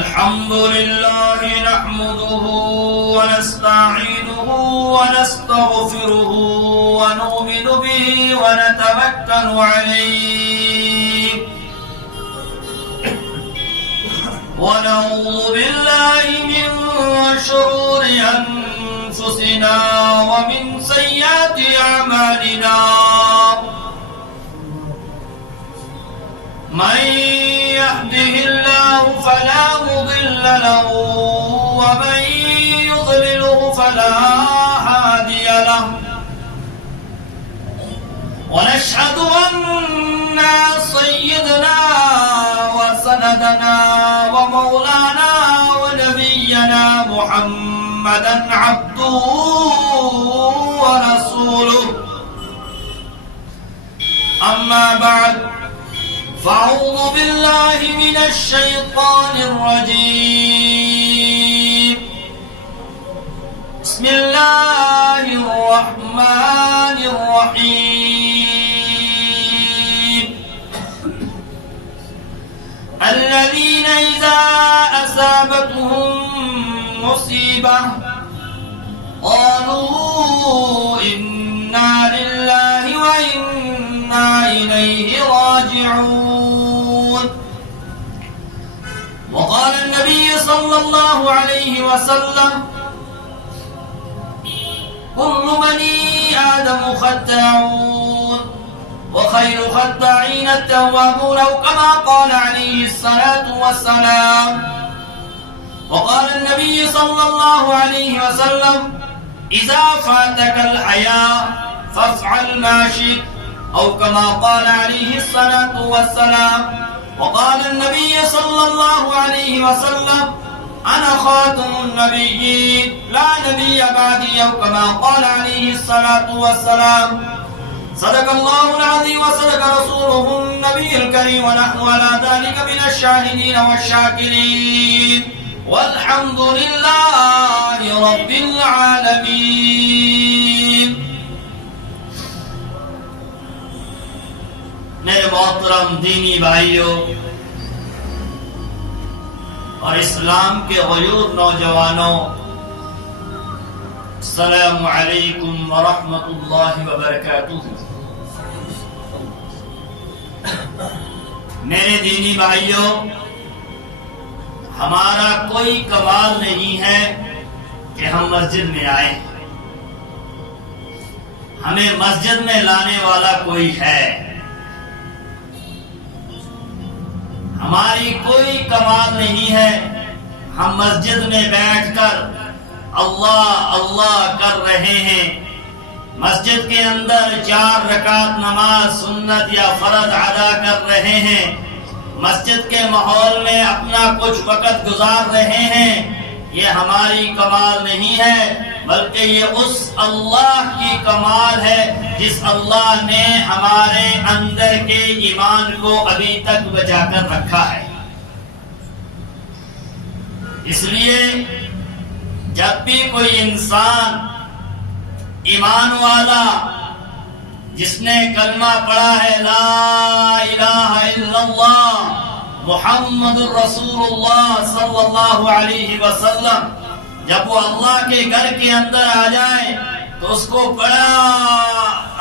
الحمد لله نحمده ونستعينه ونستغفره ونؤمن به ونتوكل عليه ونعوذ بالله من شرور أنفسنا ومن سيئات أعمالنا من يهده الله فلا مضل له ومن يضلله فلا هادي له ونشهد أن سيدنا وسندنا ومولانا ونبينا محمدا عبده ورسوله أما بعد فأعوذ بالله من الشيطان الرجيم بسم الله الرحمن الرحيم الذين إذا أصابتهم مصيبة قالوا إنا لله وإنا إليه راجعون وقال النبي صلى الله عليه وسلم كل بني آدم خطاؤون وخير خطاعين التوابون أو كما قال عليه الصلاة والسلام وقال النبي صلى الله عليه وسلم إذا فاتك الحياء فافعل ما شئت أو كما قال عليه الصلاة والسلام وقال النبي صلى الله عليه وسلم أنا خاتم النبيين لا نبي بعدي أو كما قال عليه الصلاة والسلام صدق الله العظيم وصدق رسوله النبي الكريم ونحن على ذلك من الشاهدين والشاكرين والحمد لله رب العالمين. میرے محترم دینی بھائیوں اور اسلام کے غیور نوجوانوں، السلام علیکم ورحمۃ اللہ وبرکاتہ. میرے دینی بھائیوں، ہمارا کوئی کمال نہیں ہے کہ ہم مسجد میں آئیں. ہمیں مسجد میں لانے والا کوئی ہے. ہماری کوئی کمال نہیں ہے ہم مسجد میں بیٹھ کر اللہ اللہ کر رہے ہیں. مسجد کے اندر 4 رکعت نماز سنت یا فرض ادا کر رہے ہیں. مسجد کے ماحول میں اپنا کچھ وقت گزار رہے ہیں. یہ ہماری کمال نہیں ہے، بلکہ یہ اس اللہ کی کمال ہے جس اللہ نے ہمارے اندر کے ایمان کو ابھی تک بچا کر رکھا ہے. اس لیے جب بھی کوئی انسان ایمان والا جس نے کلمہ پڑھا ہے لا الہ الا اللہ محمد الرسول اللہ صلی اللہ علیہ وسلم، جب وہ اللہ کے گھر کے اندر آ جائے تو اس کو بڑا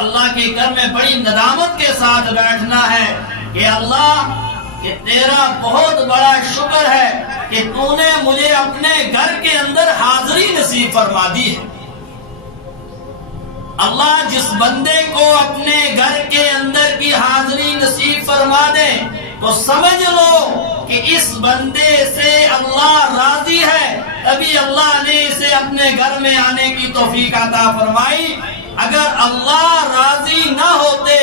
اللہ کے گھر میں بڑی ندامت کے ساتھ بیٹھنا ہے کہ اللہ کہ تیرا بہت بڑا شکر ہے کہ تو نے مجھے اپنے گھر کے اندر حاضری نصیب فرما دی ہے. اللہ جس بندے کو اپنے گھر کے اندر کی حاضری نصیب فرما دے تو سمجھ لو کہ اس بندے سے اللہ راضی ہے، تبھی اللہ نے اسے اپنے گھر میں آنے کی توفیق عطا فرمائی. اگر اللہ راضی نہ ہوتے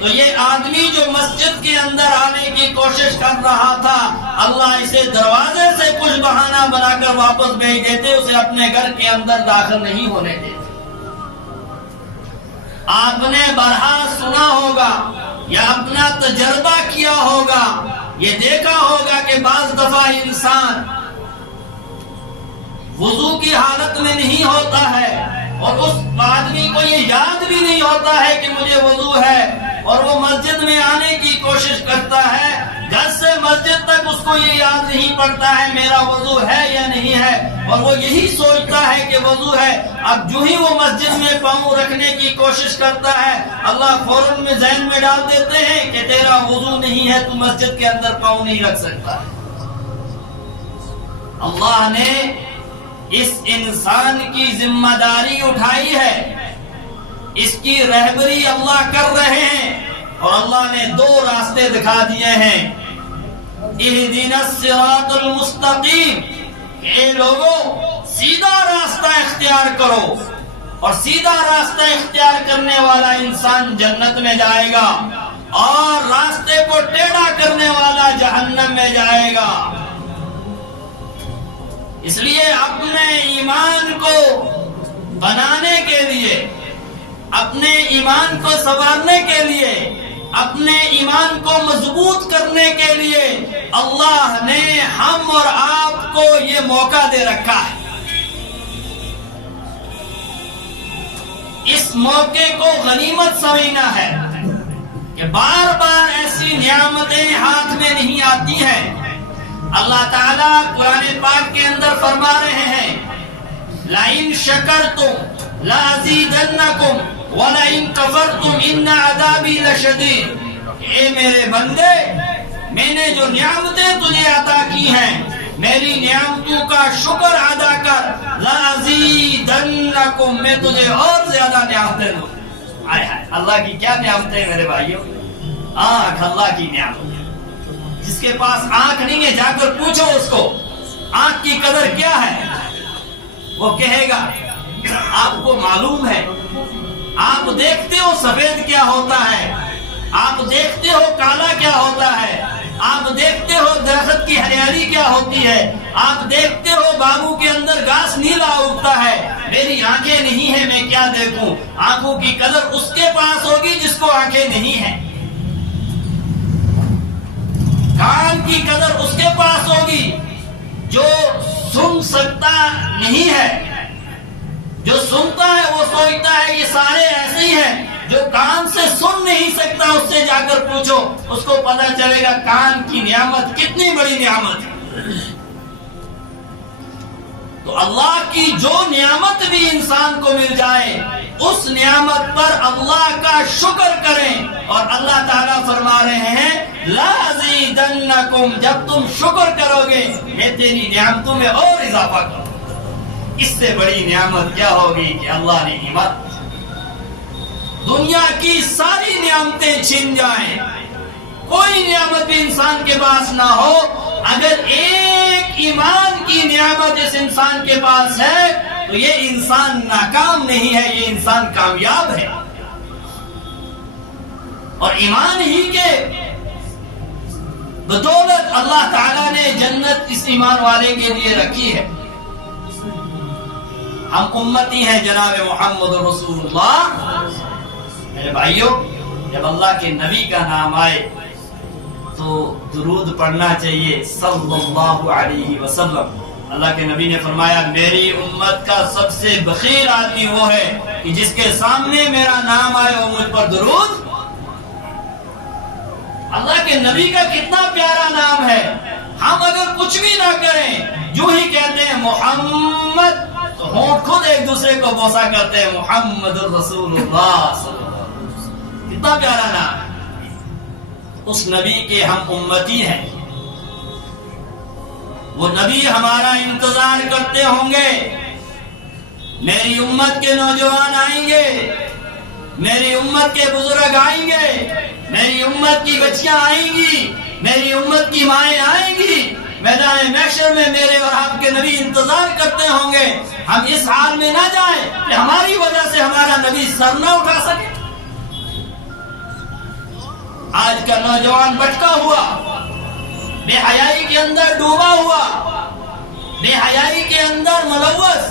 تو یہ آدمی جو مسجد کے اندر آنے کی کوشش کر رہا تھا، اللہ اسے دروازے سے کچھ بہانہ بنا کر واپس بھیج دیتے، اسے اپنے گھر کے اندر داخل نہیں ہونے دیتے. آپ نے بارہا سنا ہوگا یا اپنا تجربہ کیا ہوگا، یہ دیکھا ہوگا کہ بعض دفعہ انسان وضو کی حالت میں نہیں ہوتا ہے اور اس آدمی کو یہ یاد بھی نہیں ہوتا ہے کہ مجھے وضو ہے، اور وہ مسجد میں آنے کی کوشش کرتا ہے، گھر سے مسجد تک اس کو یہ یاد نہیں پڑتا ہے میرا وضو ہے یا نہیں ہے، اور وہ یہی سوچتا ہے کہ وضو ہے۔ اب جو ہی وہ مسجد میں پاؤں رکھنے کی کوشش کرتا ہے، اللہ فوراً میں ذہن میں ڈال دیتے ہیں کہ تیرا وضو نہیں ہے، تو مسجد کے اندر پاؤں نہیں رکھ سکتا۔ اللہ نے اس انسان کی ذمہ داری اٹھائی ہے، اس کی رہبری اللہ کر رہے ہیں، اور اللہ نے دو راستے دکھا دیے ہیں۔ اہدنا الصراط المستقیم، اے لوگوں سیدھا راستہ اختیار کرو، اور سیدھا راستہ اختیار کرنے والا انسان جنت میں جائے گا، اور راستے کو ٹیڑھا کرنے والا جہنم میں جائے گا۔ اس لیے اپنے ایمان کو بنانے کے لیے، اپنے ایمان کو سنوارنے کے لیے، اپنے ایمان کو مضبوط کرنے کے لیے اللہ نے ہم اور آپ کو یہ موقع دے رکھا ہے۔ اس موقع کو غنیمت سمجھنا ہے کہ بار بار ایسی نعمتیں ہاتھ میں نہیں آتی ہیں۔ اللہ تعالیٰ قرآن پاک کے اندر فرما رہے ہیں لَإِن شَكَرْتُمْ لَأَزِيدَنَّكُمْ وَلَئِن كَفَرْتُمْ إِنَّ عَذَابِي لَشَدِيدٌ۔ اے میرے بندے، میں نے جو نعمتیں تجھے عطا کی ہیں، میری نعمتوں کا شکر ادا کر، لَأَزِيدَنَّكُمْ، میں تجھے اور زیادہ نعمتیں دوں۔ اللہ کی کیا نعمتیں میرے بھائیوں؟ آنکھ اللہ کی نعمت ہے۔ جس کے پاس آنکھ نہیں ہے جا کر پوچھو اس کو آنکھ کی قدر کیا ہے، وہ کہے گا آپ کو معلوم ہے، آپ دیکھتے ہو سفید کیا ہوتا ہے، آپ دیکھتے ہو کالا کیا ہوتا ہے، آپ دیکھتے ہو درخت کی ہریالی کیا ہوتی ہے، آپ دیکھتے ہو باغوں کے اندر گھاس نیلا اگتا ہے، میری آنکھیں نہیں ہیں، میں کیا دیکھوں؟ آنکھوں کی قدر اس کے پاس ہوگی جس کو آنکھیں نہیں ہیں، کان کی قدر اس کے پاس ہوگی جو سن سکتا نہیں ہے، جو سنتا ہے وہ سوچتا ہے یہ سارے ایسے ہی ہیں، جو کان سے سن نہیں سکتا اس سے جا کر پوچھو، اس کو پتہ چلے گا کان کی نعمت کتنی بڑی نعمت ہے۔ تو اللہ کی جو نعمت بھی انسان کو مل جائے اس نعمت پر اللہ کا شکر کریں، اور اللہ تعالیٰ فرما رہے ہیں لَأَزِيدَنَّكُمْ، جب تم شکر کرو گے میں تیری نعمتوں میں اور اضافہ کروں۔ اس سے بڑی نعمت کیا ہوگی کہ اللہ نے ایمان، دنیا کی ساری نعمتیں چھن جائیں، کوئی نعمت بھی انسان کے پاس نہ ہو، اگر ایک ایمان کی نعمت اس انسان کے پاس ہے تو یہ انسان ناکام نہیں ہے، یہ انسان کامیاب ہے۔ اور ایمان ہی کے بدولت اللہ تعالیٰ نے جنت اس ایمان والے کے لیے رکھی ہے۔ ہم امتی ہیں جناب محمد رسول اللہ۔ میرے بھائیوں، جب اللہ کے نبی کا نام آئے تو درود پڑھنا چاہیے صلی اللہ علیہ وسلم۔ اللہ کے نبی نے فرمایا میری امت کا سب سے بخیل آدمی وہ ہے کہ جس کے سامنے میرا نام آئے وہ مجھ پر درود۔ اللہ کے نبی کا کتنا پیارا نام ہے، ہم اگر کچھ بھی نہ کریں جو ہی کہتے ہیں محمد، تو ہونٹ خود ایک دوسرے کو بوسا کرتے ہیں محمد رسول اللہ صلی اللہ علیہ وسلم۔ کتنا پیارا نام ہے، اس نبی کے ہم امتی ہیں، وہ نبی ہمارا انتظار کرتے ہوں گے۔ میری امت کے نوجوان آئیں گے، میری امت کے بزرگ آئیں گے، میری امت کی بچیاں آئیں گی، میری امت کی مائیں آئیں گی، میدان محشر میں میرے اور آپ کے نبی انتظار کرتے ہوں گے۔ ہم اس حال میں نہ جائیں کہ ہماری وجہ سے ہمارا نبی سر نہ اٹھا سکے۔ آج کا نوجوان بھٹکا ہوا، بے حیائی کے اندر ڈوبا ہوا، بے حیائی کے اندر ملوث۔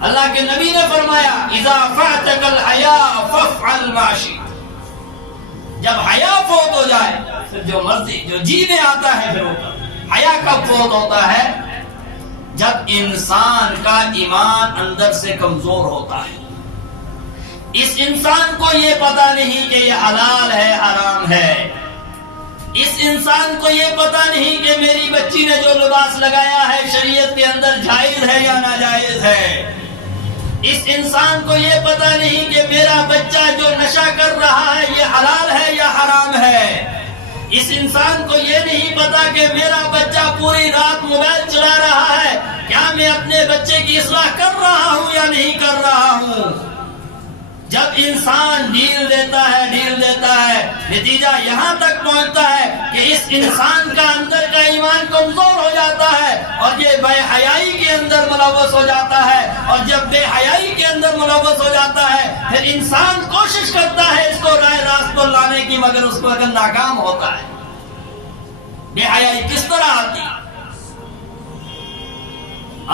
اللہ کے نبی نے فرمایا اذا فاتك الحیاء فافعل ما شئت، جب حیا فوت ہو جائے پھر جو مرضی جو جی میں آتا ہے پھر وہ کرتا۔ حیا کب فوت ہوتا ہے؟ جب انسان کا ایمان اندر سے کمزور ہوتا ہے، اس انسان کو یہ پتا نہیں کہ یہ حلال ہے حرام ہے، اس انسان کو یہ پتا نہیں کہ میری بچی نے جو لباس لگایا ہے شریعت کے اندر جائز ہے یا ناجائز ہے، اس انسان کو یہ پتا نہیں کہ میرا بچہ جو نشہ کر رہا ہے یہ حلال ہے یا حرام ہے، اس انسان کو یہ نہیں پتا کہ میرا بچہ پوری رات موبائل چلا رہا ہے، کیا میں اپنے بچے کی اصلاح کر رہا ہوں یا نہیں کر رہا ہوں۔ جب انسان ڈھیل دیتا ہے نتیجہ یہاں تک پہنچتا ہے کہ اس انسان کا اندر کا ایمان کمزور ہو جاتا ہے اور یہ بے حیائی کے اندر ملوث ہو جاتا ہے، اور جب بے حیائی کے اندر ملوث ہو جاتا ہے پھر انسان کوشش کرتا ہے اس کو راہ راست پر لانے کی، مگر اس کو اگر ناکام ہوتا ہے۔ بے حیائی کس طرح آتی؟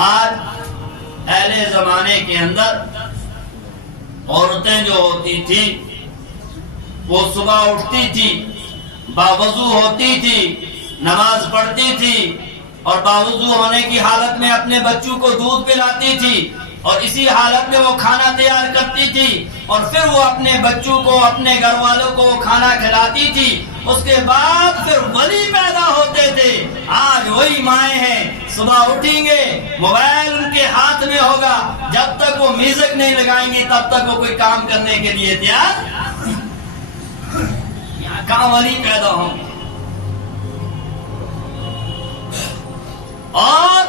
آج پہلے زمانے کے اندر عورتیں جو ہوتی تھی وہ صبح اٹھتی تھی، باوضو ہوتی تھی، نماز پڑھتی تھی اور باوضو ہونے کی حالت میں اپنے بچوں کو دودھ پلاتی تھی اور اسی حالت میں وہ کھانا تیار کرتی تھی اور پھر وہ اپنے بچوں کو اپنے گھر والوں کو کھانا کھلاتی تھی، اس کے بعد پھر ولی پیدا ہوتے تھے۔ آج وہی مائیں ہیں، صبح اٹھیں گے موبائل ان کے ہاتھ میں ہوگا، جب تک وہ میوزک نہیں لگائیں گی تب تک وہ کوئی کام کرنے کے لیے تیار یہاں کہاں ولی پیدا ہوں گے۔ اور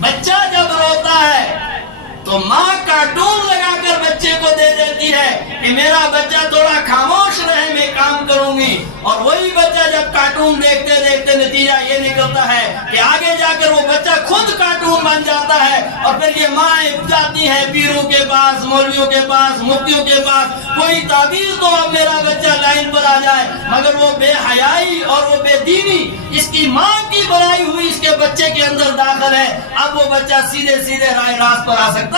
بچہ جب روتا ہے تو ماں کارٹون لگا کر بچے کو دے دیتی ہے کہ میرا بچہ تھوڑا خاموش رہے میں کام کروں گی، اور وہی بچہ جب کارٹون دیکھتے دیکھتے نتیجہ یہ نکلتا ہے کہ آگے جا کر وہ بچہ خود کارٹون بن جاتا ہے، اور پھر یہ ماں جاتی ہے پیروں کے پاس، مولویوں کے پاس، مفتیوں کے پاس، کوئی تعویذ دو اب میرا بچہ لائن پر آ جائے، مگر وہ بے حیائی اور وہ بے دینی اس کی ماں کی بنائی ہوئی اس کے بچے کے اندر داخل ہے۔ اب وہ بچہ سیدھے سیدھے راہ راست پر آ سکتا۔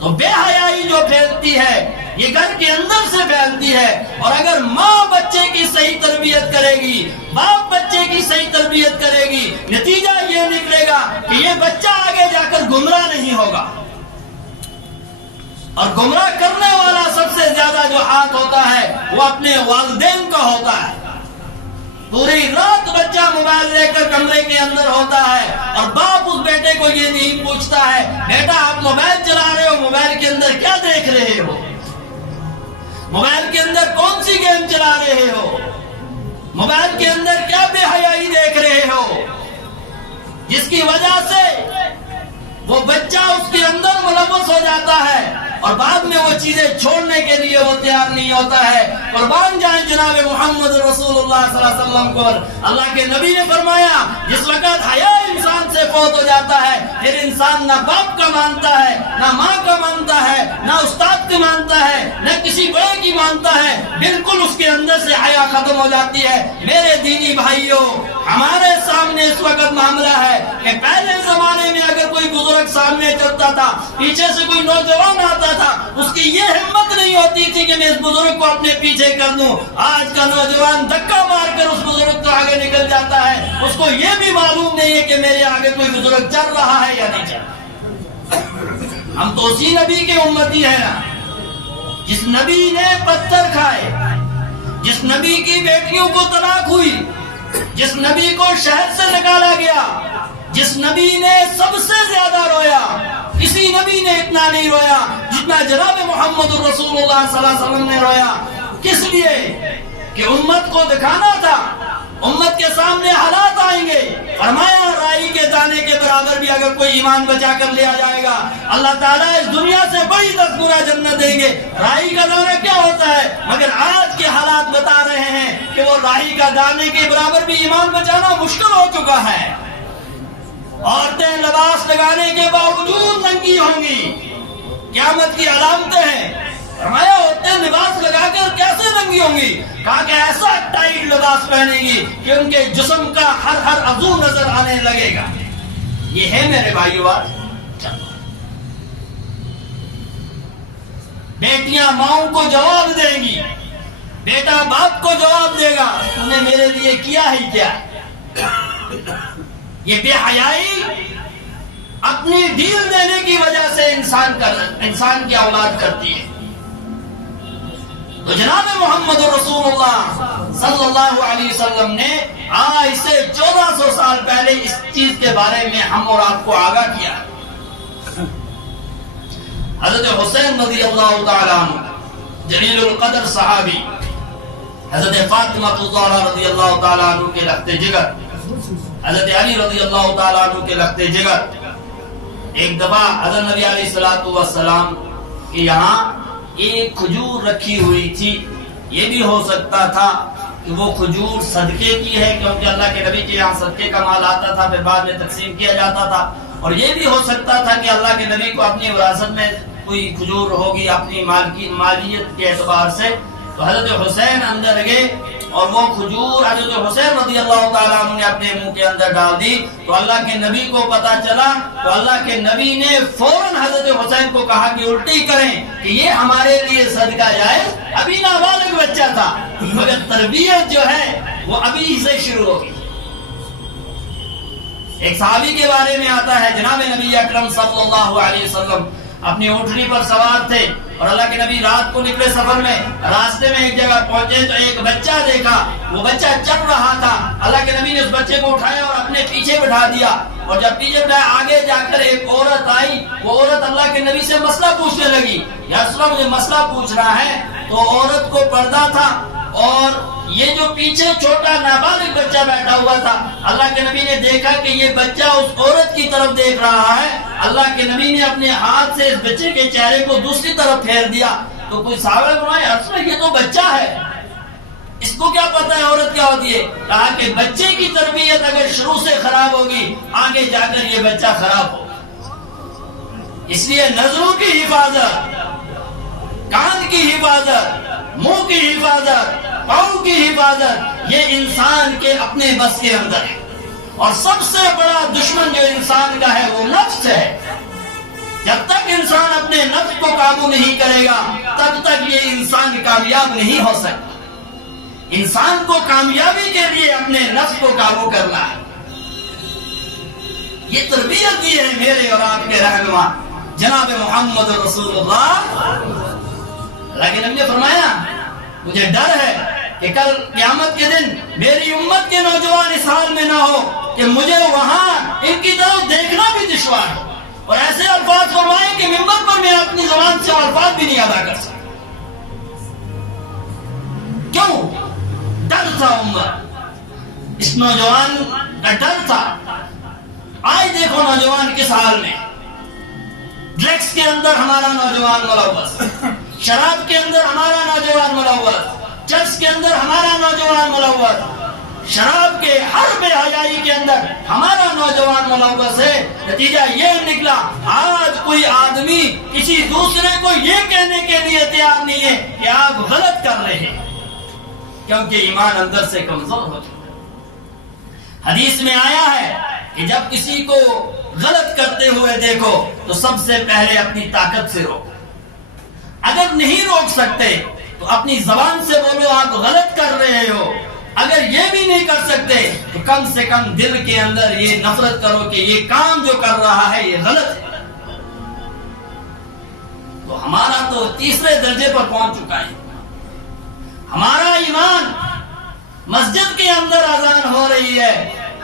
تو بے حیائی جو پھیلتی ہے یہ گھر کے اندر سے پھیلتی ہے، اور اگر ماں بچے کی صحیح تربیت کرے گی، باپ بچے کی صحیح تربیت کرے گی، نتیجہ یہ نکلے گا کہ یہ بچہ آگے جا کر گمراہ نہیں ہوگا۔ اور گمراہ کرنے والا سب سے زیادہ جو ہاتھ ہوتا ہے وہ اپنے والدین کا ہوتا ہے۔ پوری رات بچہ موبائل لے کر کمرے کے اندر ہوتا ہے اور باپ اس بیٹے کو یہ نہیں پوچھتا ہے بیٹا آپ موبائل چلا رہے ہو، موبائل کے اندر کیا دیکھ رہے ہو، موبائل کے اندر کون سی گیم چلا رہے ہو، موبائل کے اندر کیا بے حیائی دیکھ رہے ہو، جس کی وجہ سے وہ بچہ اس کے اندر ملوث ہو جاتا ہے اور بعد میں وہ چیزیں چھوڑنے کے لیے وہ تیار نہیں ہوتا ہے۔ قربان جائیں جناب محمد رسول اللہ صلی اللہ علیہ وسلم کو، اللہ کے نبی نے فرمایا جس وقت حیا انسان سے فوت ہو جاتا ہے پھر انسان نہ باپ کا مانتا ہے، نہ ماں کا مانتا ہے، نہ استاد کا مانتا ہے، نہ کسی بڑے کی مانتا ہے، بالکل اس کے اندر سے حیا ختم ہو جاتی ہے۔ میرے دینی بھائیوں، ہمارے سامنے اس وقت معاملہ ہے کہ پہلے زمانے میں اگر کوئی بزرگ سامنے چلتا تھا، پیچھے سے کوئی نوجوان آتا تھا، اس کی یہ ہمت نہیں ہوتی تھی کہ میں اس بزرگ کو اپنے پیچھے کر دوں۔ آج کا نوجوان دھکا مار کر اس بزرگ کو آگے نکل جاتا ہے، اس کو یہ بھی معلوم نہیں ہے کہ میرے آگے کوئی بزرگ چل رہا ہے یا نہیں چل رہا۔ ہم تو اسی نبی کے امتی ہیں نا، جس نبی نے پتھر کھائے، جس نبی کی بیٹیوں کو طلاق ہوئی، جس نبی کو شہر سے نکالا گیا، جس نبی نے سب سے زیادہ رویا، کسی نبی نے اتنا نہیں رویا جتنا جناب محمد رسول اللہ صلی اللہ علیہ وسلم نے رویا۔ کس لیے؟ کہ امت کو دکھانا تھا، امت کے سامنے حالات آئیں گے، فرمایا رائی کے دانے کے برابر بھی اگر کوئی ایمان بچا کر لیا جائے گا اللہ تعالیٰ اس دنیا سے بڑی 10 گنا جنت دیں گے۔ رائی کا دانہ کیا ہوتا ہے؟ مگر آج کے حالات بتا رہے ہیں کہ وہ رائی کا دانے کے برابر بھی ایمان بچانا مشکل ہو چکا ہے۔ عورتیں لباس لگانے کے باوجود ننگی ہوں گی، قیامت کی علامتیں ہیں۔ فرمایا عورتیں لباس لگا کر کیسے ننگی ہوں گی؟ کہا کہ ایسا ٹائٹ لباس پہنیں گی کہ ان کے جسم کا ہر عضو نظر آنے لگے گا۔ یہ ہے میرے بھائیو بات۔ بیٹیاں ماؤں کو جواب دیں گی، بیٹا باپ کو جواب دے گا تم نے میرے لیے کیا ہی کیا۔ یہ بے حیائی اپنی ڈیل دینے کی وجہ سے انسان کی اولاد کرتی ہے. تو جناب محمد رسول اللہ صلی اللہ علیہ وسلم نے آج سے 1400 سال پہلے اس چیز کے بارے میں ہم اور آپ کو آگاہ کیا. حضرت حسین رضی اللہ تعالیٰ عنہ جلیل القدر صحابی، حضرت فاطمہ الزہرا رضی اللہ تعالیٰ عنہ کے لخت جگر، حضرت علی رضی اللہ تعالیٰ عنہ کے لخت جگر، ایک دفعہ حضرت نبی علیہ السلام کے یہاں ایک کھجور رکھی ہوئی تھی. یہ بھی ہو سکتا تھا کہ وہ کھجور صدقے کی ہے، کیونکہ اللہ کے نبی کے یہاں صدقے کا مال آتا تھا، پھر بعد میں تقسیم کیا جاتا تھا. اور یہ بھی ہو سکتا تھا کہ اللہ کے نبی کو اپنی وراثت میں کوئی کھجور ہوگی اپنی مالیت کے اعتبار سے. تو حضرت حسین اندر گئے اور وہ کھجور حضرت حسین رضی اللہ تعالیٰ عنہ نے اپنے منہ کے اندر ڈال دی. تو اللہ کے نبی کو پتا چلا تو اللہ کے نبی نے فوراً حضرت حسین کو کہا کہ الٹی کریں کہ یہ ہمارے لیے صدقہ جائے. ابھی نابالغ بچہ تھا مگر تربیت جو ہے وہ ابھی سے شروع ہوگی. ایک صحابی کے بارے میں آتا ہے، جناب نبی اکرم صلی اللہ علیہ وسلم اپنی اونٹنی پر سوار تھے اور اللہ کے نبی رات کو نکلے سفر میں. راستے میں ایک جگہ پہنچے تو ایک بچہ دیکھا، وہ بچہ چل رہا تھا. اللہ کے نبی نے اس بچے کو اٹھایا اور اپنے پیچھے بٹھا دیا. اور جب پیچھے بٹھایا آگے جا کر ایک عورت آئی. وہ عورت اللہ کے نبی سے مسئلہ پوچھنے لگی، یا رسول اللہ مجھے مسئلہ پوچھ رہا ہے. تو عورت کو پردہ تھا اور یہ جو پیچھے چھوٹا نابالغ بچہ بیٹھا ہوا تھا. اللہ کے نبی نے دیکھا کہ یہ بچہ اس عورت کی طرف دیکھ رہا ہے. اللہ کے نبی نے اپنے ہاتھ سے اس بچے کے چہرے کو دوسری طرف پھیر دیا. تو کوئی صحابہ فرمایا یہ تو بچہ ہے، اس کو کیا پتا ہے عورت کیا ہوتی ہے. کہا کہ بچے کی تربیت اگر شروع سے خراب ہوگی آگے جا کر یہ بچہ خراب ہوگا. اس لیے نظروں کی حفاظت، کان کی حفاظت، منہ کی حفاظت، پاؤں کی حفاظت یہ انسان کے اپنے بس کے اندر ہے. اور سب سے بڑا دشمن جو انسان کا ہے وہ نفس ہے. جب تک انسان اپنے نفس کو قابو نہیں کرے گا تب تک یہ انسان کامیاب نہیں ہو سکتا. انسان کو کامیابی کے لیے اپنے نفس کو قابو کرنا ہے. یہ تربیت دی ہے میرے اور آپ کے رہنما جناب محمد رسول اللہ. اللہ کے نبی نے فرمایا مجھے ڈر ہے کہ کل قیامت کے دن میری امت کے نوجوان اس حال میں نہ ہو کہ مجھے وہاں ان کی طرف دیکھنا بھی دشوار ہو اور ایسے الفاظ فرمائے کہ منبر پر میں اپنی زبان سے الفاظ بھی نہیں ادا کر سکتا. کیوں؟ ڈر تھا امت، اس نوجوان کا ڈر تھا. آج دیکھو نوجوان کس حال میں. ڈرگس کے اندر ہمارا نوجوان ملوث، شراب کے اندر ہمارا نوجوان ملوث، چرس کے اندر ہمارا نوجوان ملوث، شراب کے ہر بے حیائی کے اندر ہمارا نوجوان ملوث ہے. نتیجہ یہ نکلا آج کوئی آدمی کسی دوسرے کو یہ کہنے کے لیے تیار نہیں ہے کہ آپ غلط کر رہے ہیں، کیونکہ ایمان اندر سے کمزور ہو چکا. حدیث میں آیا ہے کہ جب کسی کو غلط کرتے ہوئے دیکھو تو سب سے پہلے اپنی طاقت سے روکو. اگر نہیں روک سکتے تو اپنی زبان سے بولو آپ غلط کر رہے ہو. اگر یہ بھی نہیں کر سکتے تو کم سے کم دل کے اندر یہ نفرت کرو کہ یہ کام جو کر رہا ہے یہ غلط ہے. تو ہمارا تو تیسرے درجے پر پہنچ چکا ہے. ہمارا ایمان مسجد کے اندر اذان ہو رہی ہے،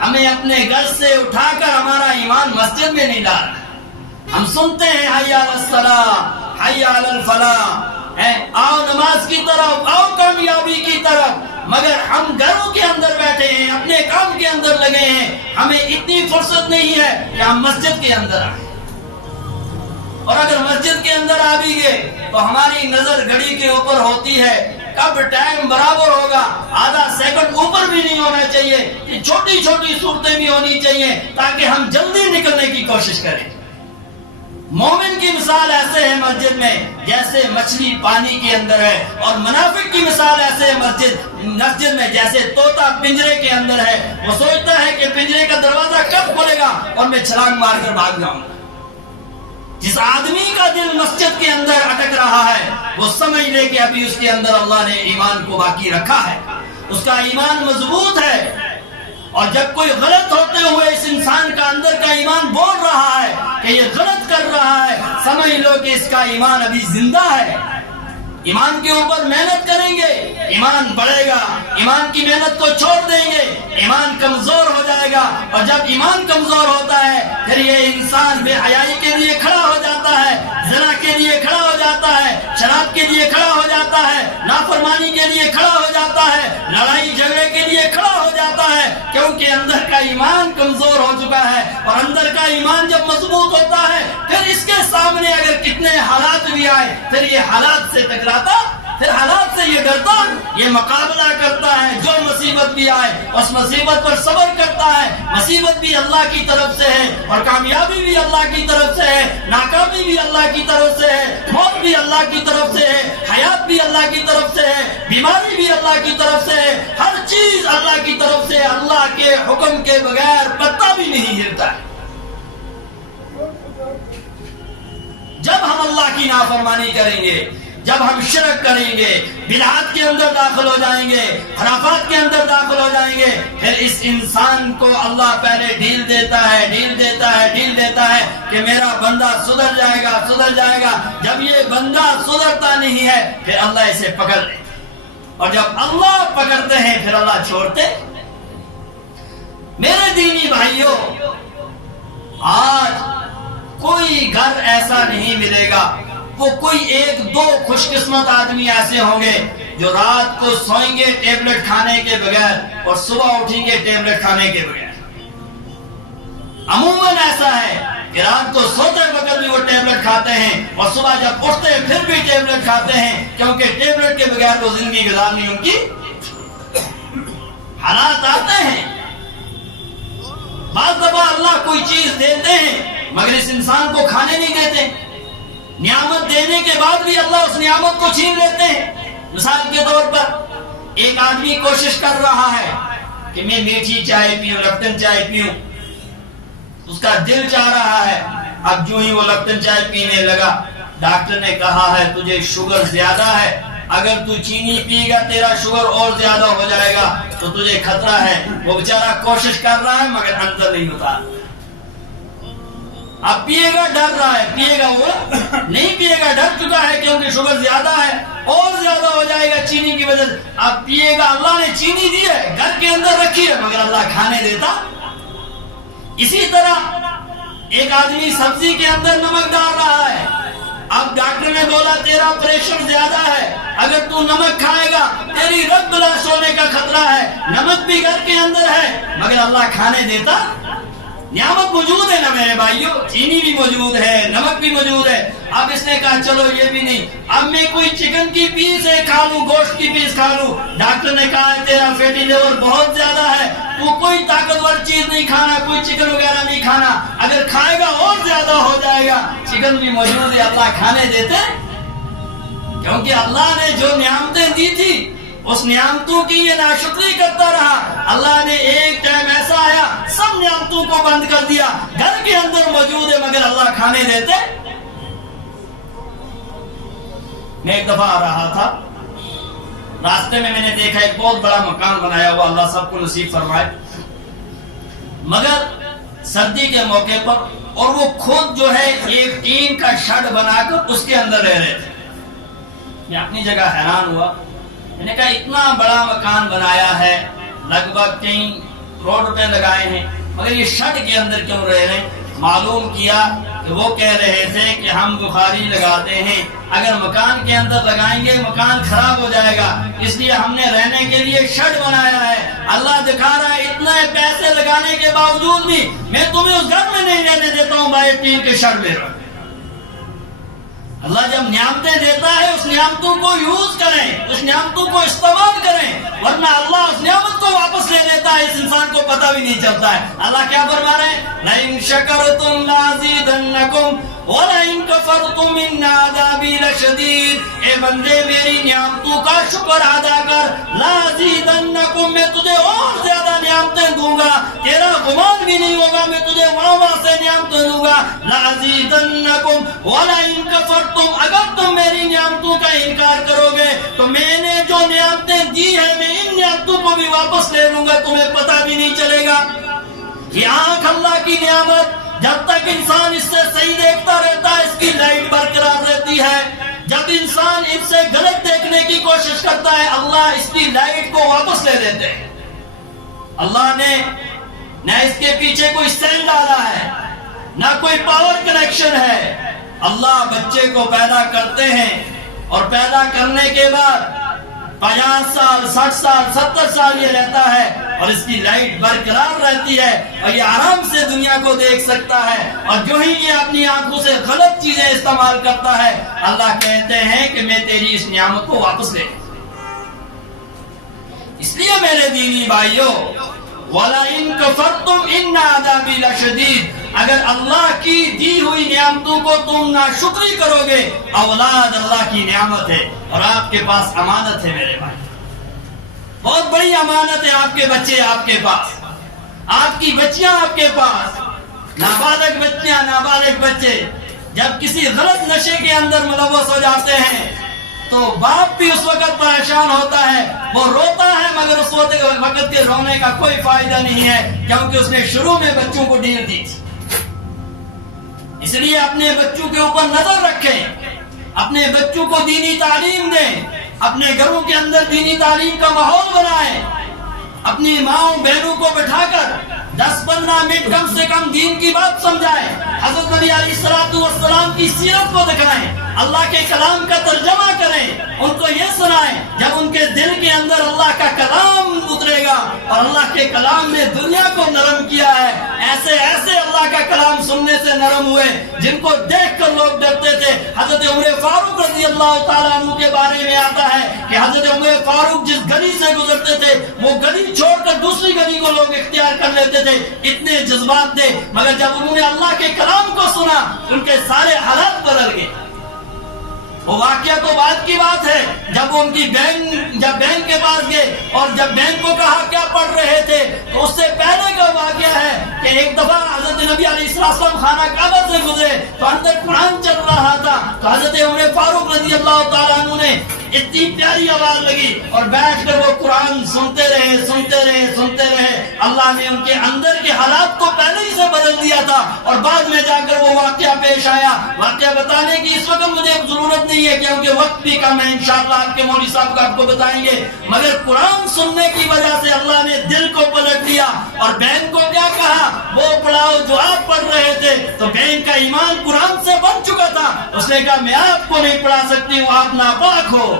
ہمیں اپنے گھر سے اٹھا کر ہمارا ایمان مسجد میں نہیں ڈالنا. ہم سنتے ہیں حی علی الصلاۃ، حی علی الفلاح، آؤ نماز کی طرف، آؤ کامیابی کی طرف، مگر ہم گھروں کے اندر بیٹھے ہیں، اپنے کام کے اندر لگے ہیں. ہمیں اتنی فرصت نہیں ہے کہ ہم مسجد کے اندر آئیں. اور اگر مسجد کے اندر آ بھی گئے تو ہماری نظر گھڑی کے اوپر ہوتی ہے، کب ٹائم برابر ہوگا آدھا سیکنڈ اوپر بھی نہیں ہونا چاہیے. یہ چھوٹی چھوٹی صورتیں بھی ہونی چاہیے تاکہ ہم جلدی نکلنے کی کوشش کریں. مومن کی مثال ایسے ہے مسجد میں جیسے مچھلی پانی کے اندر ہے، اور منافق کی مثال ایسے ہے مسجد میں جیسے طوطا پنجرے کے اندر ہے. وہ سوچتا ہے کہ پنجرے کا دروازہ کب کھلے گا اور میں چھلانگ مار کر بھاگ جاؤں گا. جس آدمی کا دل مسجد کے اندر اٹک رہا ہے وہ سمجھ لے کہ ابھی اس کے اندر اللہ نے ایمان کو باقی رکھا ہے، اس کا ایمان مضبوط ہے. اور جب کوئی غلط ہوتے ہوئے اس انسان کا اندر کا ایمان بول رہا ہے کہ یہ غلط کر رہا ہے، سمجھ لو کہ اس کا ایمان ابھی زندہ ہے۔ ایمان کے اوپر محنت کریں گے، ایمان بڑھے گا، ایمان کی محنت کو چھوڑ دیں گے، ایمان کمزور ہو جائے گا، اور جب ایمان کمزور ہوتا ہے پھر یہ انسان بے حیائی کے لیے کھڑا ہو جاتا ہے، زنا کے لیے کھڑا ہو جاتا ہے، شراب کے لیے کھڑا ہو جاتا ہے، نافرمانی کے لیے کھڑا ہو جاتا ہے، لڑائی جھگڑے کے لیے کھڑا ہو جاتا ہے، کیونکہ اندر کا ایمان کمزور ہو چکا ہے۔ اور اندر کا ایمان جب مضبوط ہوتا ہے پھر اس کے سامنے اگر کتنے حالات بھی آئے پھر یہ حالات سے ٹکراتا، پھر حالات سے یہ ڈرتا، یہ مقابلہ کرتا ہے، جو مصیبت بھی آئے اس مصیبت پر صبر کرتا ہے۔ مصیبت بھی اللہ کی طرف سے ہے اور کامیابی بھی اللہ کی طرف سے ہے، ناکامی بھی اللہ کی طرف سے ہے، موت بھی اللہ کی طرف سے ہے، حیات بھی اللہ کی طرف سے ہے، بیماری بھی اللہ کی طرف سے ہے، ہر چیز اللہ کی طرف سے ہے۔ اللہ کے حکم کے بغیر پتا بھی نہیں ہلتا ہے۔ جب ہم اللہ کی نافرمانی کریں گے، جب ہم شرک کریں گے، بدعات کے اندر داخل ہو جائیں گے، خرافات کے اندر داخل ہو جائیں گے، پھر اس انسان کو اللہ پہلے ڈھیل دیتا ہے، ڈھیل دیتا ہے، ڈھیل دیتا ہے کہ میرا بندہ سدھر جائے گا، سدھر جائے گا۔ جب یہ بندہ سدھرتا نہیں ہے پھر اللہ اسے پکڑ لیتے، اور جب اللہ پکڑتے ہیں پھر اللہ چھوڑتے۔ میرے دینی بھائیوں، آج کوئی گھر ایسا نہیں ملے گا، وہ کوئی ایک دو خوش قسمت آدمی ایسے ہوں گے جو رات کو سوئیں گے ٹیبلٹ کھانے کے بغیر اور صبح اٹھیں گے ٹیبلٹ کھانے کے بغیر۔ عموماً ایسا ہے کہ رات کو سوتے وقت بھی وہ ٹیبلٹ کھاتے ہیں اور صبح جب اٹھتے ہیں پھر بھی ٹیبلٹ کھاتے ہیں، کیونکہ ٹیبلٹ کے بغیر وہ زندگی گزارنی ان کی۔ حالات آتے ہیں، بعض دفعہ اللہ کوئی چیز دیتے ہیں مگر اس انسان کو کھانے نہیں دیتے، نعمت دینے کے بعد بھی اللہ اس نعمت کو چھین لیتے ہیں۔ مثال کے طور پر ایک آدمی کوشش کر رہا ہے کہ میں میٹھی چائے پیوں، لپٹن چائے پیوں، اس کا دل چاہ رہا ہے، اب جو ہی وہ لپٹن چائے پینے لگا ڈاکٹر نے کہا ہے تجھے شوگر زیادہ ہے، اگر تو چینی پیے گا تیرا شوگر اور زیادہ ہو جائے گا تو تجھے خطرہ ہے۔ وہ بیچارہ کوشش کر رہا ہے مگر اندر نہیں ہوتا، اب پیے گا ڈر رہا ہے، پیے گا وہ نہیں پیے گا، ڈر چکا ہے کیونکہ شوگر زیادہ ہے، اور زیادہ ہو جائے گا چینی کی وجہ سے۔ اب پیے گا، اللہ نے چینی دی ہے، گھر کے اندر رکھی ہے مگر اللہ کھانے دیتا۔ اسی طرح ایک آدمی سبزی کے اندر نمک ڈال رہا ہے، اب ڈاکٹر نے بولا تیرا پریشر زیادہ ہے، اگر تو نمک کھائے گا تیری رگ بلاش ہونے کا خطرہ ہے، نمک بھی گھر کے اندر ہے مگر اللہ کھانے دیتا۔ نعمت موجود ہے نا میرے بھائیوں، چینی بھی موجود ہے، نمک بھی موجود ہے۔ اب اس نے کہا چلو یہ بھی نہیں، اب میں کوئی چکن کی پیس کھا لوں، گوشت کی پیس کھا لوں، ڈاکٹر نے کہا ہے تیرا فیٹی لیور بہت زیادہ ہے، تو کوئی طاقتور چیز نہیں کھانا، کوئی چکن وغیرہ نہیں کھانا، اگر کھائے گا اور زیادہ ہو جائے گا۔ چکن بھی موجود ہے، اللہ کھانے دیتے، کیونکہ اللہ نے جو نعمتیں دی تھی اس نعمتوں کی یہ ناشکری کرتا رہا۔ اللہ نے ایک ٹائم ایسا آیا سب نعمتوں کو بند کر دیا، گھر کے اندر موجود ہے مگر اللہ کھانے دیتے۔ میں ایک دفعہ آ رہا تھا، راستے میں نے دیکھا ایک بہت بڑا مکان بنایا ہوا، اللہ سب کو نصیب فرمائے، مگر سردی کے موقع پر، اور وہ خود جو ہے ایک ٹین کا شیڈ بنا کر اس کے اندر رہ رہے تھے۔ میں اپنی جگہ حیران ہوا، میں نے کہا اتنا بڑا مکان بنایا ہے، لگ بھگ کئی کروڑ روپے لگائے ہیں، مگر یہ شیڈ کے اندر کیوں رہ رہے ہیں؟ معلوم کیا کہ وہ کہہ رہے تھے کہ ہم بخاری لگاتے ہیں، اگر مکان کے اندر لگائیں گے مکان خراب ہو جائے گا، اس لیے ہم نے رہنے کے لیے شیڈ بنایا ہے۔ اللہ دکھا رہا ہے اتنے پیسے لگانے کے باوجود بھی میں تمہیں اس گھر میں نہیں رہنے دیتا ہوں، بھائی ٹین کے شیڈ میں رہو۔ اللہ جب نعمتیں دیتا ہے اس نعمتوں کو یوز کریں، اس نعمتوں کو استعمال کریں، ورنہ اللہ اس نعمت کو واپس لے لیتا ہے، اس انسان کو پتہ بھی نہیں چلتا ہے۔ اللہ کیا فرما رہے ہیں؟ لَئِن شَكَرْتُمْ لَأَزِيدَنَّكُمْ وَلَئِن كَفَرْتُمْ إِنَّ عَذَابِي لَشَدِيدٌ۔ اے بندے میری نعمتوں کا شکر ادا کر، لَأَزِيدَنَّكُمْ، میں تجھے اور زیادہ نعمتیں دوں گا, تیرا گمان بھی نہیں ہوگا میں تجھے وہاں سے نعمتیں دوں گا. لَأَزِيدَنَّكُمْ وَلَئِن كَفَرْتُمْ, اگر تم میری نعمتوں کا انکار کرو گے تو میں نے جو نعمتیں دی ہیں میں ان نعمتوں کو بھی واپس لے لوں گا, تمہیں پتہ بھی نہیں چلے گا. یہ آنکھ اللہ کی نعمت, جب تک انسان اس سے صحیح دیکھتا رہتا ہے اس کی لائٹ برقرار رہتی ہے. جب انسان اس سے غلط دیکھنے کی کوشش کرتا ہے اللہ اس کی لائٹ کو واپس لے دیتے ہیں. اللہ نے نہ اس کے پیچھے کوئی سیل ڈالا ہے نہ کوئی پاور کنیکشن ہے. اللہ بچے کو پیدا کرتے ہیں اور پیدا کرنے کے بعد 50 سال 60 سال 70 سال یہ رہتا ہے اور اس کی لائٹ برقرار رہتی ہے اور یہ آرام سے دنیا کو دیکھ سکتا ہے. اور جو ہی یہ اپنی آنکھوں سے غلط چیزیں استعمال کرتا ہے اللہ کہتے ہیں کہ میں تیری اس نعمت کو واپس لے. اس لیے میرے دینی بھائیوں, وَلَئِن كَفَرْتُمْ إِنَّ عَذَابِي لَشَدِيدٌ, اگر اللہ کی دی ہوئی نعمتوں کو تم ناشکری کرو گے, اولاد اللہ کی نعمت ہے اور آپ کے پاس امانت ہے میرے بھائی, بہت بڑی امانت ہے. آپ کے بچے آپ کے پاس, آپ کی بچیاں آپ کے پاس, نابالغ بچیاں نابالغ بچے جب کسی غلط نشے کے اندر ملوث ہو جاتے ہیں تو باپ بھی اس وقت پریشان ہوتا ہے, وہ روتا ہے مگر اس وقت کے رونے کا کوئی فائدہ نہیں ہے کیونکہ اس نے شروع میں بچوں کو ڈیل دی. اس لیے اپنے بچوں کے اوپر نظر رکھیں, اپنے بچوں کو دینی تعلیم دیں, اپنے گھروں کے اندر دینی تعلیم کا ماحول بنائیں, اپنی ماؤں بہنوں کو بٹھا کر 10-15 منٹ کم سے کم دین کی بات سمجھائیں, حضرت نبی علیہ السلام کی سیرت کو دکھائیں, اللہ کے کلام کا ترجمہ کریں, ان کو یہ سنائیں. جب ان کے دل کے اندر اللہ کا کلام اترے گا اور اللہ کے کلام نے دنیا کو نرم کیا ہے, ایسے ایسے اللہ کا کلام سننے سے نرم ہوئے جن کو دیکھ کر لوگ ڈرتے تھے. حضرت عمر فاروق رضی اللہ تعالیٰ عنہ کے بارے میں آتا ہے کہ حضرت عمر فاروق جس گلی سے گزرتے تھے وہ گلی چھوڑ کر دوسری گلی کو لوگ اختیار کر لیتے تھے, اتنے جذبات تھے. مگر جب انہوں نے اللہ کے کلام کو سنا ان کے سارے حالات بدل گئے. وہ واقعہ تو بعد کی بات ہے, جب ان کی بہن کے پاس گئے اور جب بہن کو کہا کیا پڑھ رہے تھے تو اس سے پہلے کا واقعہ ہے کہ ایک دفعہ حضرت نبی علیہ السلام خانہ کعبہ سے گزرے تو اندر قرآن چل رہا تھا, تو حضرت عمر فاروق رضی اللہ تعالیٰ عنہ نے اتنی پیاری آواز لگی اور بیٹھ کر وہ قرآن سنتے رہے. اللہ نے ان کے اندر کے حالات کو پہلے ہی سے بدل دیا تھا اور بعد میں جا کر وہ واقعہ پیش آیا. واقعہ بتانے کی اس وقت مجھے ضرورت نہیں ہے کیونکہ وقت بھی کم ہے, انشاءاللہ آپ کے مولوی صاحب کا آپ کو بتائیں گے. مگر قرآن سننے کی وجہ سے اللہ نے دل کو پلٹ دیا. اور بہن کو کیا کہا, وہ پڑھاؤ جو آپ پڑھ رہے تھے. تو بہن کا ایمان قرآن سے بن چکا تھا, اس نے کہا میں آپ کو نہیں پڑھا سکتی ہوں, آپ ناپاک ہو,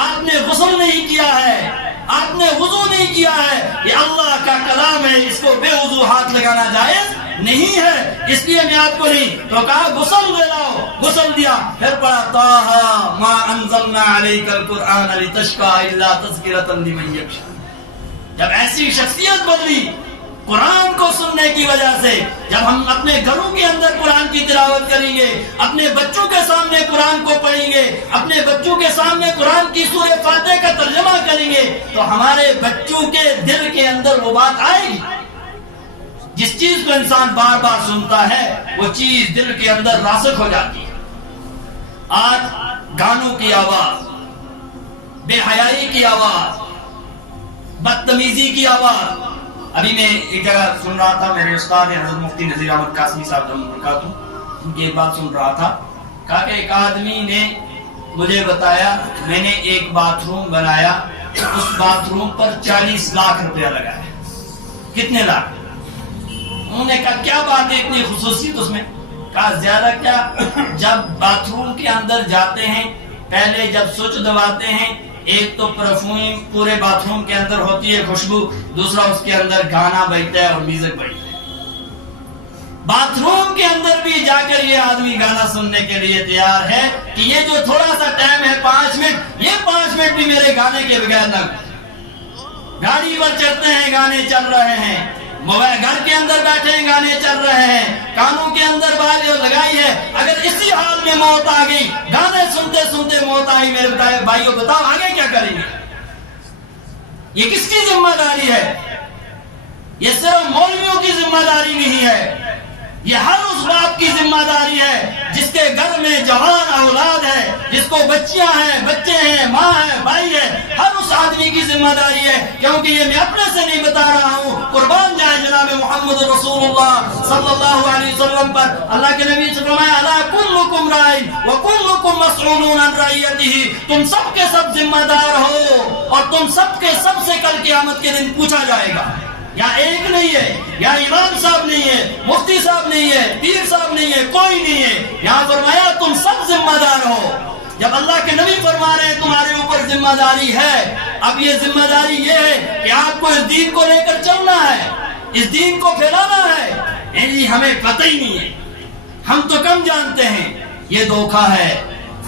آپ نے غسل نہیں کیا ہے, آپ نے وضو نہیں کیا ہے, یہ اللہ کا کلام ہے, اس کو بے وضو ہاتھ لگانا جائز نہیں ہے, اس لیے میں آپ کو نہیں. تو کہا غسل دلاؤ, غسل دیا, پھر پڑھا طٰہٰ ما انزلنا علیک القرآن لتشقیٰ الا تذکرۃ لمن یخشیٰ. جب ایسی شخصیت بدلی قرآن کو سننے کی وجہ سے, جب ہم اپنے گھروں کے اندر قرآن کی تلاوت کریں گے, اپنے بچوں کے سامنے قرآن کو پڑھیں گے, اپنے بچوں کے سامنے قرآن کی سورہ فاتحہ کا ترجمہ کریں گے, تو ہمارے بچوں کے دل کے اندر وہ بات آئے گی. جس چیز کو انسان بار بار سنتا ہے وہ چیز دل کے اندر راسخ ہو جاتی ہے. آج گانوں کی آواز, بے حیائی کی آواز, بدتمیزی کی آواز. ابھی میں ایک جگہ سن رہا تھا, میرے استاد حضرت مفتی نذیر احمد قاسمی صاحب ان کی ایک بات سن رہا تھا. کہا کہ ایک آدمی نے مجھے بتایا میں نے ایک باتھ روم بنایا, اس باتھ روم پر 40 لاکھ روپیہ لگایا. کتنے لاکھ؟ انہوں نے کہا کیا بات ہے اتنی خصوصیت اس میں؟ کہا زیادہ کیا, جب باتھ روم کے اندر جاتے ہیں پہلے جب سوئچ دباتے ہیں ایک تو پرفیوم پورے باتھ روم کے اندر ہوتی ہے خوشبو, دوسرا اس کے اندر گانا بجتا ہے اور میوزک بجتا ہے. باتھ روم کے اندر بھی جا کر یہ آدمی گانا سننے کے لیے تیار ہے کہ یہ جو تھوڑا سا ٹائم ہے 5 منٹ, یہ 5 منٹ بھی میرے گانے کے بغیر نہ. گاڑی پر چڑھتے ہیں گانے چل رہے ہیں, موبائل گھر کے اندر بیٹھے ہیں گانے چل رہے ہیں, کانوں کے اندر بال لگائی ہے. اگر اسی حال میں موت آ گئی, گانے سنتے سنتے موت آئی, میرے بھائیوں بتاؤ آگے کیا کریں گے؟ یہ کس کی ذمہ داری ہے؟ یہ صرف مولویوں کی ذمہ داری نہیں ہے، یہ ہر اس باپ کی ذمہ داری ہے جس کے گھر میں جوان اولاد ہے، جس کو بچیاں ہیں، بچے ہیں، ماں ہے، بھائی ہے، ہر اس آدمی کی ذمہ داری ہے، کیونکہ یہ میں اپنے سے نہیں بتا رہا ہوں، قربان جائے جناب محمد رسول اللہ صلی اللہ علیہ وسلم پر۔ اللہ کے نبی سے فرمایا الا کلکم راعٍ وکلکم مسئول عن رعیتہ، تم سب کے سب ذمہ دار ہو اور تم سب کے سب سے کل قیامت کے دن پوچھا جائے گا۔ یہاں ایک نہیں ہے، یہاں امام صاحب نہیں ہے، مفتی صاحب نہیں ہے، پیر صاحب نہیں ہے، کوئی نہیں ہے، یہاں فرمایا تم سب ذمہ دار ہو۔ جب اللہ کے نبی فرما رہے ہیں تمہارے اوپر ذمہ داری ہے، اب یہ ذمہ داری یہ ہے کہ آپ کو اس دین کو لے کر چلنا ہے، اس دین کو پھیلانا ہے۔ یعنی ہمیں پتہ ہی نہیں ہے، ہم تو کم جانتے ہیں، یہ دھوکہ ہے،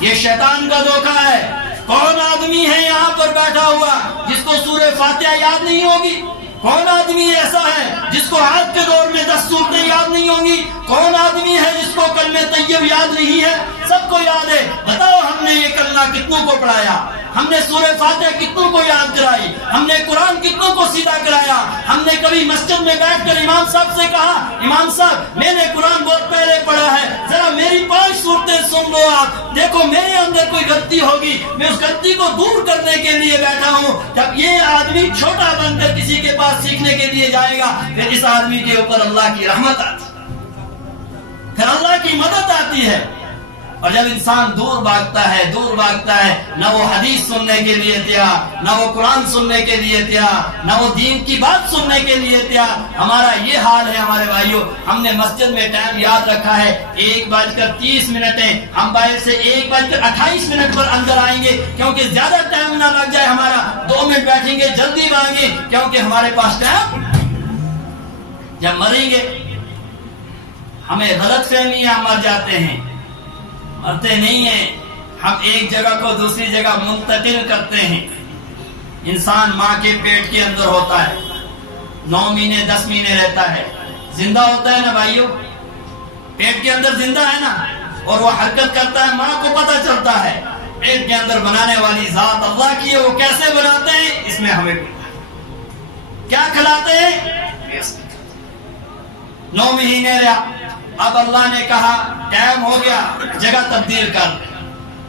یہ شیطان کا دھوکہ ہے۔ کون آدمی ہے یہاں پر بیٹھا ہوا جس کو سورہ فاتحہ یاد نہیں ہوگی؟ کون آدمی ایسا ہے جس کو آج کے دور میں 10 سورتیں یاد نہیں ہوں گی؟ کون آدمی ہے جس کو کلمہ طیب یاد نہیں ہے؟ سب کو یاد ہے۔ بتاؤ ہم نے یہ کلمہ کتنوں کو پڑھایا؟ ہم نے سورہ فاتحہ کتنوں کو یاد کرائی؟ ہم نے قرآن کتنوں کو سیدھا کرایا؟ ہم نے کبھی مسجد میں بیٹھ کر امام صاحب سے کہا امام صاحب میں نے قرآن بہت پہلے پڑھا ہے، ذرا میری 5 سورتیں سن لو آپ، دیکھو میرے اندر کوئی غلطی ہوگی، میں اس غلطی کو دور کرنے کے لیے بیٹھا ہوں۔ جب یہ آدمی چھوٹا بن کر کسی کے پاس سیکھنے کے لیے جائے گا، پھر اس آدمی کے اوپر اللہ کی رحمت آتی ہے، پھر اللہ کی مدد آتی ہے۔ اور جب انسان دور بھاگتا ہے، نہ وہ حدیث سننے کے لیے تیار، نہ وہ قرآن سننے کے لیے تیار، نہ وہ دین کی بات سننے کے لیے تیار۔ ہمارا یہ حال ہے ہمارے بھائیوں، ہم نے مسجد میں ٹائم یاد رکھا ہے 1:30 ہم باہر سے 1:28 پر اندر آئیں گے، کیونکہ زیادہ ٹائم نہ لگ جائے ہمارا، 2 منٹ بیٹھیں گے، جلدی مانگیں، کیونکہ ہمارے پاس ٹائم۔ جب مریں گے ہمیں غلط فہمی ہے، ہم مر جاتے ہیں، مرتے نہیں ہیں، ہم ایک جگہ کو دوسری جگہ منتقل کرتے ہیں۔ انسان ماں کے پیٹ کے اندر ہوتا ہے، 9 مہینے 10 مہینے رہتا ہے، زندہ ہوتا ہے نا بھائیوں، پیٹ کے اندر زندہ ہے نا، اور وہ حرکت کرتا ہے، ماں کو پتہ چلتا ہے پیٹ کے اندر بنانے والی ذات اللہ کی ہے، وہ کیسے بناتے ہیں اس میں ہمیں کیا کھلاتے ہیں۔ 9 مہینے رہا، اب اللہ نے کہا ٹائم ہو گیا، جگہ تبدیل کر۔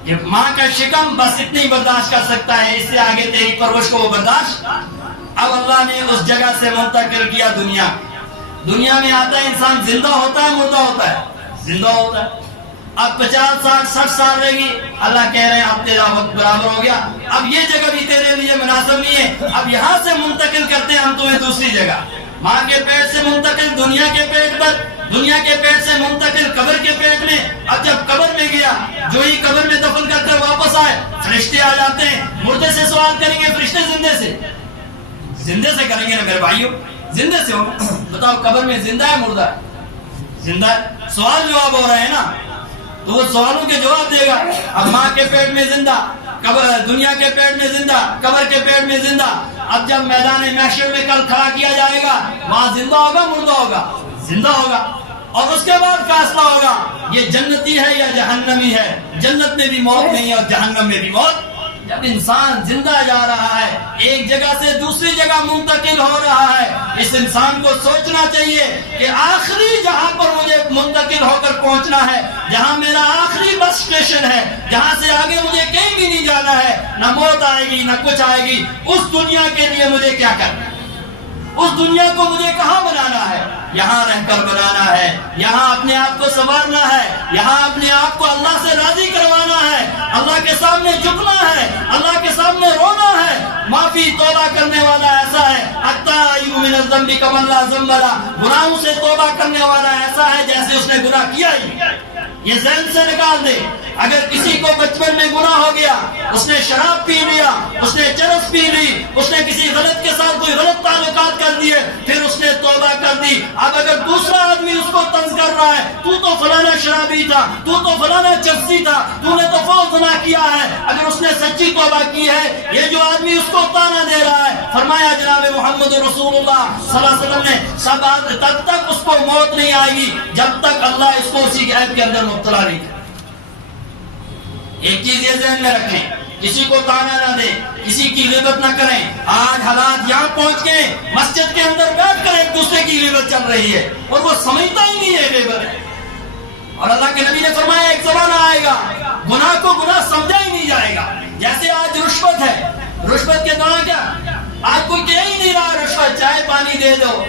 یہ ماں کا شکم بس اتنی برداشت کر سکتا ہے، اس سے آگے تیری پرورش کو وہ برداشت۔ اب اللہ نے اس جگہ سے منتقل کیا دنیا۔ دنیا میں آتا ہے انسان، زندہ ہوتا ہے مردہ ہوتا ہے؟ زندہ ہوتا ہے۔ اب 50 سال 60 سال رہے گی، اللہ کہہ رہے ہیں اب تیرا وقت برابر ہو گیا، اب یہ جگہ بھی تیرے لیے مناسب نہیں ہے، اب یہاں سے منتقل کرتے ہیں ہم تمہیں دوسری جگہ۔ ماں کے پیٹ سے منتقل دنیا کے پیٹ پر، دنیا کے پیٹ سے منتقل قبر کے پیٹ میں۔ اب جب قبر میں گیا، جو ہی قبر میں دفن کر کر واپس آئے، فرشتے آ جاتے ہیں، مردے سے سوال کریں گے فرشتے زندے سے کریں گے نا میرے بھائیوں، زندے سے ہو۔ بتاؤ قبر میں زندہ ہے مردہ ہے؟ زندہ ہے۔ سوال جواب ہو رہے ہیں نا، تو وہ سوالوں کے جواب دے گا۔ اب ماں کے پیٹ میں زندہ، دنیا کے پیٹ میں زندہ، قبر کے پیٹ میں زندہ۔ اب جب میدان محشر میں کل کھڑا کیا جائے گا، وہاں زندہ ہوگا مردہ ہوگا؟ زندہ ہوگا۔ اور اس کے بعد فیصلہ ہوگا یہ جنتی ہے یا جہنمی ہے۔ جنت میں بھی موت نہیں ہے اور جہنم میں بھی موت۔ جب انسان زندہ جا رہا ہے، ایک جگہ سے دوسری جگہ منتقل ہو رہا ہے، اس انسان کو سوچنا چاہیے کہ آخری جہاں پر مجھے منتقل ہو کر پہنچنا ہے، جہاں میرا آخری بس اسٹیشن ہے، جہاں سے آگے مجھے کہیں بھی نہیں جانا ہے، نہ موت آئے گی نہ کچھ آئے گی، اس دنیا کے لیے مجھے کیا کرنا ہے؟ اس دنیا کو مجھے کہاں بنانا ہے؟ یہاں رہ کر بنانا ہے، یہاں اپنے آپ کو سنوارنا ہے، یہاں اپنے آپ کو اللہ سے راضی کروانا ہے، اللہ کے سامنے جھکنا ہے، اللہ کے سامنے رونا ہے۔ معافی توبہ کرنے والا ایسا ہے، التائب من الذنب کمن لا ذنب لہ، گناہوں سے توبہ کرنے والا ایسا ہے جیسے اس نے گناہ کیا ہی۔ یہ ذہن سے نکال دے، اگر کسی کو بچپن میں گناہ ہو گیا، اس نے شراب پی لیا، اس نے چرس پی لی، اس نے کسی غلط کے ساتھ کوئی غلط تعلقات کر دیے، پھر اس نے توبہ کر دی، اب اگر دوسرا آدمی اس کو طنز کر رہا ہے، تو فلانا شرابی تھا، تو فلانا چرسی تھا، تو نے تو فوت گناہ کیا ہے، اگر اس نے سچی توبہ کی ہے، یہ جو آدمی اس کو تانا دے رہا ہے، فرمایا جناب محمد رسول اللہ صلی اللہ علیہ وسلم نے تب تک اس کو موت نہیں آئے گی جب تک اللہ اس کو اسی عیب کے اندر مبتلا نہیں کرے۔ ایک چیز یہ ذہن میں رکھیں، کسی کو تانا نہ دے، کسی کی غیبت نہ کریں. آج حالات یہاں پہنچ گئے مسجد کے اندر بیٹھ کر ایک دوسرے کی غیبت چل رہی ہے اور وہ سمجھتا ہی نہیں ہے غیبت ہے. اور اللہ کے نبی نے فرمایا ایک زمانہ آئے گا گناہ کو گناہ سمجھا ہی نہیں جائے گا. جیسے آج رشوت ہے, رشوت کے دوران کیا آج کوئی کہہ ہی نہیں رہا رشوت, چائے پانی دے دو,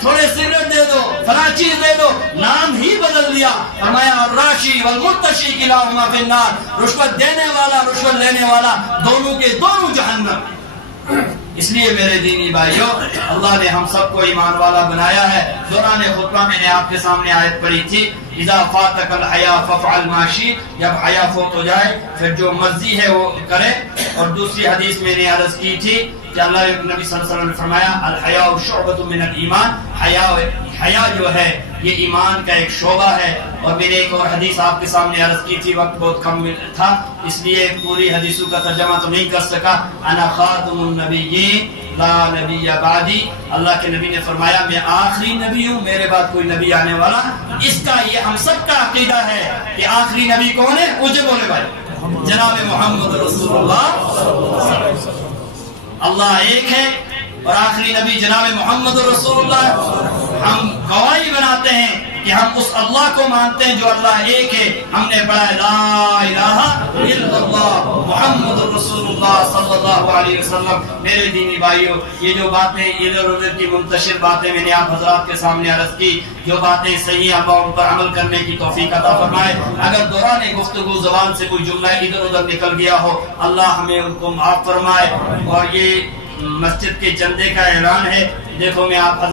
تھوڑے سگریٹ دے دو, فلاں چیز دے دو, نام ہی بدل دیا. فرمایا الراشی والمرتشی کلاہما فی النار, رشوت دینے والا رشوت لینے والا دونوں کے دونوں جہنم. اس لیے میرے دینی بھائیوں, اللہ نے ہم سب کو ایمان والا بنایا ہے. دوران خطبہ میں نے آپ کے سامنے آیت پڑھی تھی, اذا فاتک الحیا فافعل ما شئت, جب حیا فوت ہو جائے پھر جو مرضی ہے وہ کرے. اور دوسری حدیث میں نے عرض کی تھی کہ اللہ نبی صلی اللہ علیہ وسلم نے فرمایا الحیاء شعبۃ من الایمان, حیا جو ہے یہ ایمان کا ایک شعبہ ہے. اور میں نے ایک اور حدیث آپ کے سامنے عرض کی تھی, وقت بہت کم تھا اس لیے پوری حدیثوں کا ترجمہ تو نہیں کر سکا. انا خاتم النبیین لا نبی بعدی, اللہ کے نبی نے فرمایا میں آخری نبی ہوں, میرے بعد کوئی نبی آنے والا. اس کا یہ ہم سب کا عقیدہ ہے کہ آخری نبی کون ہے, مجھے بولے بھائی, جناب محمد رسول اللہ. اللہ ایک ہے اور آخری نبی جناب محمد رسول اللہ. ہم گواہی بناتے ہیں کہ ہم اس اللہ کو مانتے ہیں جو اللہ ایک ہے. ہم نے پڑھا لا الہ الا اللہ محمد رسول اللہ صلی اللہ علیہ وسلم. میرے دینی بھائیوں, یہ جو باتیں ادھر ادھر کی منتشر باتیں میں نے آپ حضرات کے سامنے عرض کی, جو باتیں صحیح اللہ ان پر عمل کرنے کی توفیق عطا فرمائے. اگر دوران گفتگو زبان سے کوئی جملہ ادھر ادھر نکل گیا ہو, اللہ ہمیں ان کو معاف فرمائے. اور یہ مسجد کے چندے کا اعلان ہے. دیکھو میں آپ